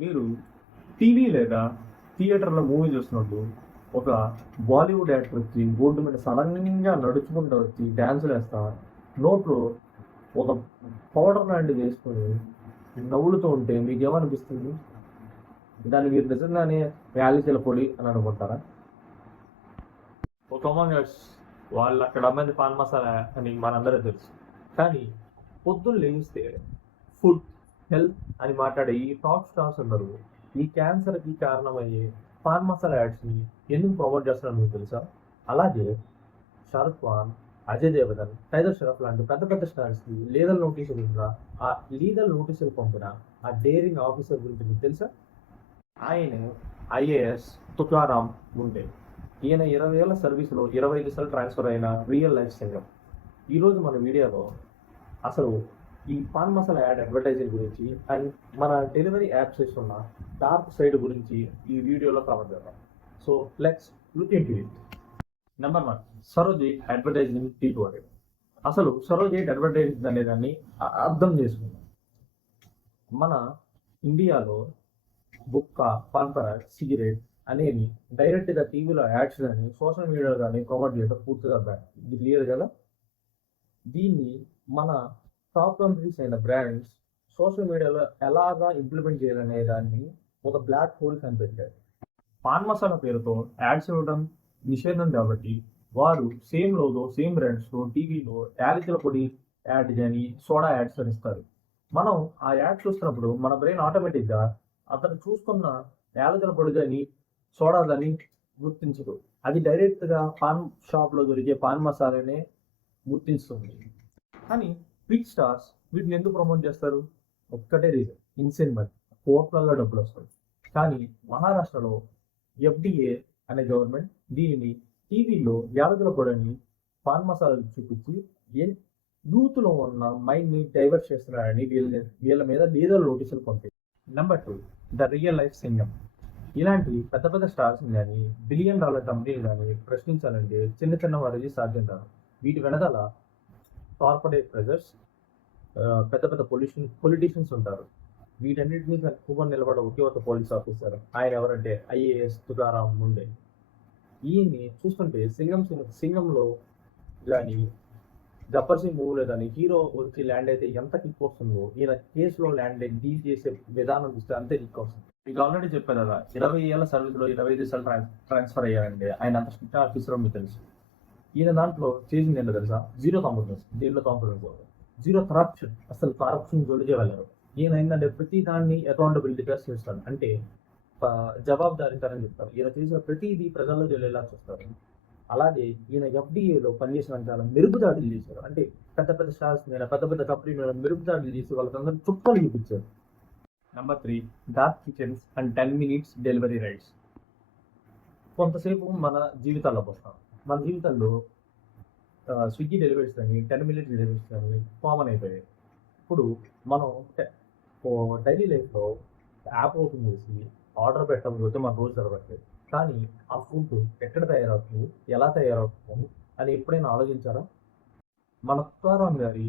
మీరు టీవీ లేదా థియేటర్‌లో మూవీ చూస్తున్నప్పుడు ఒక బాలీవుడ్ యాక్టర్ వచ్చి బోర్డు మీద సడన్‌గా నడుచుకుంటూ వచ్చి డాన్సులేస్తా నోట్లో ఒక పౌడర్ లాంటిది వేసుకొని నవ్వులుతూ ఉంటే మీకేమనిపిస్తుంది? దాన్ని మీరు నిజంగానే యాలకుల పొడి అని అనుకుంటారా? ఒక అమాంగ్ అస్ వాళ్ళు అక్కడ అమ్మేది పాన్ మసాలా అని మనందరికీ తెలుసు. కానీ పొద్దున్న లేస్తే ఫుడ్, హెల్త్ అని మాట్లాడే ఈ టాప్ స్టార్స్ అందరూ ఈ క్యాన్సర్‌కి కారణమయ్యే పాన్ మసాలా యాడ్స్‌ని ఎందుకు ప్రమోట్ చేస్తున్నారో మీకు తెలుసా? అలాగే షారుఖ్ ఖాన్, అజయ్ దేవగన్, టైగర్ ష్రాఫ్ లాంటి పెద్ద పెద్ద స్టార్స్‌కి లీగల్ నోటీసులు పంపిన ఆ డేరింగ్ ఆఫీసర్ గురించి మీకు తెలుసా? ఆయనే ఐఏఎస్ తుకారాం ముండే. ఈయన 20 ఏళ్ల సర్వీస్‌లో 25 సార్లు ట్రాన్స్‌ఫర్ అయిన రియల్ లైఫ్ సింగర్. ఈరోజు మన వీడియోలో అసలు ఈ పాన్ మసాలా యాడ్ అడ్వర్టైజింగ్ గురించి అండ్ మన డెలివరీ యాప్స్ ఇస్తున్న డార్క్ సైడ్ గురించి ఈ వీడియోలో కవర్ చేద్దాం. So let's look into it. Number 1, surrogate advertising T200. అసలు సరోజేట్ అడ్వర్టైజింగ్ అనే దాన్ని అర్థం చేసుకుందాం. మన ఇండియాలో బుక్క, పాన్ పరాగ్, సిగరెట్ అనేవి డైరెక్ట్గా టీవీలో యాడ్స్ కానీ సోషల్ మీడియాలో కానీ ప్రమోట్ చేయడం పూర్తిగా బ్యాన్. ఇది క్లియర్ కదా? దీన్ని మన టాప్ కంపెనీస్ అయిన బ్రాండ్స్ సోషల్ మీడియాలో ఎలాగా ఇంప్లిమెంట్ చేయాలనే దాన్ని ఒక బ్లాక్ హోల్ కనిపెట్టారు. పాన్ మసాలా పేరుతో యాడ్స్ ఇవ్వడం నిషేధం కాబట్టి వారు సేమ్ లోగో, సేమ్ బ్రాండ్స్తో టీవీలో యాలకుల పొడి యాడ్ కానీ సోడా యాడ్స్ అని ఇస్తారు. మనం ఆ యాడ్ చూస్తున్నప్పుడు మన బ్రెయిన్ ఆటోమేటిక్గా అతను చూస్తున్న యాలకుల పొడి కానీ సోడా కానీ గుర్తించదు. అది డైరెక్ట్గా పాన్ షాప్లో దొరికే పాన్ మసాలానే గుర్తిస్తుంది. కానీ బిగ్ స్టార్స్ వీటిని ఎందుకు ప్రమోట్ చేస్తారు? ఒక్కటే రీజన్, ఇన్సెన్ మనీ, కోట్లలో డబ్బులు వస్తాయి. కానీ మహారాష్ట్రలో FDA అనే గవర్నమెంట్ దీనిని టీవీలో యాలకుల పొడిని పాన్ మసాలాలు చూపించి యూత్లో ఉన్న మైండ్ని డైవర్ట్ చేస్తున్నారని వీళ్ళ మీద లీగల్ నోటీసులు పంపాయి. Number 2, the real life Singham. ఇలాంటి పెద్ద పెద్ద స్టార్స్ని కానీ $1 బిలియన్ కంపెనీలు కానీ ప్రశ్నించాలంటే చిన్న చిన్న వారికి సాధ్యం కాదు. వీటి వెనకాల కార్పొరేట్ ప్రెజర్స్, పెద్ద పెద్ద పొలిటీషియన్స్ ఉంటారు. వీటన్నిటినీ కనుక్కొని నిలబడ ఒకే ఒక పోలీస్ ఆఫీసర్. ఆయన ఎవరంటే ఐఏఎస్ తుకారాం ముండే. ఈయన్ని చూస్తుంటే సింగంలో కానీ గబ్బర్ సింగ్ మూవీలో కానీ హీరో వచ్చి ల్యాండ్ అయితే ఎంత కిక్ వస్తుందో ఈయన కేసులో ల్యాండ్ అయ్యి డీల్ చేసే విధానం చూస్తే అంతే కిక్ వస్తుంది. మీకు ఆల్రెడీ చెప్పారు కదా, 20 ఏళ్ల సర్వీస్లో 25 సార్లు ట్రాన్స్ఫర్ అయ్యారంటే ఆయన అంత స్ట్రిక్ట్ ఆఫీసర్ మీకు తెలుసు. ఈయన దాంట్లో చేసింది ఏంటో తెలుసా? Zero compromise. దేంట్లో కాంప్రమైజ్ అవ్వదు. Zero corruption. అసలు కరప్షన్ జోలికే వెళ్ళారు. ఈయన ఏంటంటే ప్రతి దాన్ని అకౌంటబిలిటీగా చేస్తాడు. అంటే జవాబుదారీతనం చెప్తారు. ఈయన చేసిన ప్రతిదీ ప్రజల్లో వెళ్ళేలా చూస్తారు. అలాగే ఈయన FDAలో పనిచేసిన కాలం మెరుగుదాడులు చేశారు. అంటే పెద్ద పెద్ద స్టార్స్ మీద, పెద్ద పెద్ద కంపెనీల మెరుగుదాడులు చేసి వాళ్ళకందరూ చుక్కలు చూపించారు. Number 3, dark kitchens and 10 minutes delivery rides. కొంతసేపు మన జీవితాల్లోకి వస్తాం. మన జీవితంలో స్విగ్గీ డెలివరీస్ కానీ 10 minutes డెలివరీస్ కానీ కామన్ అయిపోయాయి. ఇప్పుడు మనం డైలీ లైఫ్లో యాప్ ఓపెన్ చేసి ఆర్డర్ పెట్టకపోతే మన రోజు జరగట్లేదు. కానీ ఆ ఫుడ్ ఎక్కడ తయారవుతుంది, ఎలా తయారవుతుంది అని ఎప్పుడైనా ఆలోచించారా? మన తుకారాం గారి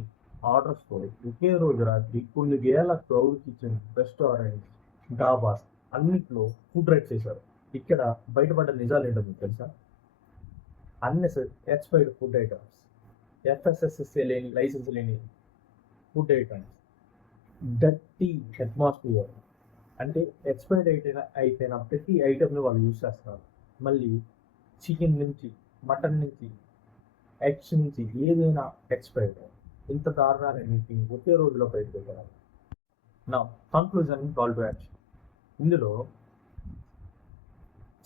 ఆర్డర్స్తో ఒకే రోజు రాత్రి కొన్ని వేల క్లౌడ్ కిచెన్, రెస్టారెంట్స్, డాబాస్ అన్నింటిలో ఫుడ్ రైట్స్ చేశారు. ఇక్కడ బయటపడ్డ నిజాలు ఏంటో మీకు తెలుసా? ఎక్స్పైర్డ్ ఫుడ్ ఐటమ్స్, FSSAI లేని లైసెన్స్ లేని ఫుడ్ ఐటమ్స్, డర్టీ అట్మాస్ఫియర్. అంటే ఎక్స్పైర్డ్ అయిపోయిన ప్రతి ఐటమ్ని వాళ్ళు యూజ్ చేస్తారు. మళ్ళీ చికెన్ నుంచి, మటన్ నుంచి, ఎగ్స్ నుంచి ఏదైనా ఎక్స్పైర్డ్. ఇంత దారుణాలన్నింటినీ ఒకే రోజులో బయటకు పెట్టారు. నా కన్క్లూజన్, కాల్ టు యాక్షన్. ఇందులో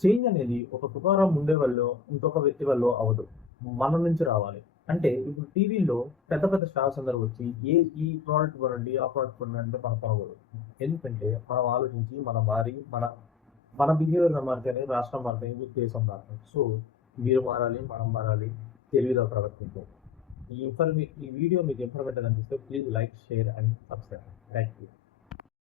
చేంజ్ అనేది ఒక తుకారాం ఉండే వాళ్ళు ఇంకొక వ్యక్తి వల్ల అవ్వదు, మన నుంచి రావాలి. అంటే ఇప్పుడు టీవీలో పెద్ద పెద్ద స్టార్స్ అందరూ వచ్చి ఈ ప్రోడక్ట్ కొనండి, ఆ ప్రోడక్ట్ కొనండి అంటే మనం కొనకూడదు. ఎందుకంటే మనం ఆలోచించి మన బిహేవియర్ మారితేనే రాష్ట్రం మారుతాయి, దేశం మారుతాయి. సో మీరు మారాలి, మనం మారాలి, తెలివిగా ప్రవర్తించాలి. ఈ వీడియో మీకు ఇన్ఫర్మేటివ్ అనిపిస్తే please like, share and subscribe. Thank you.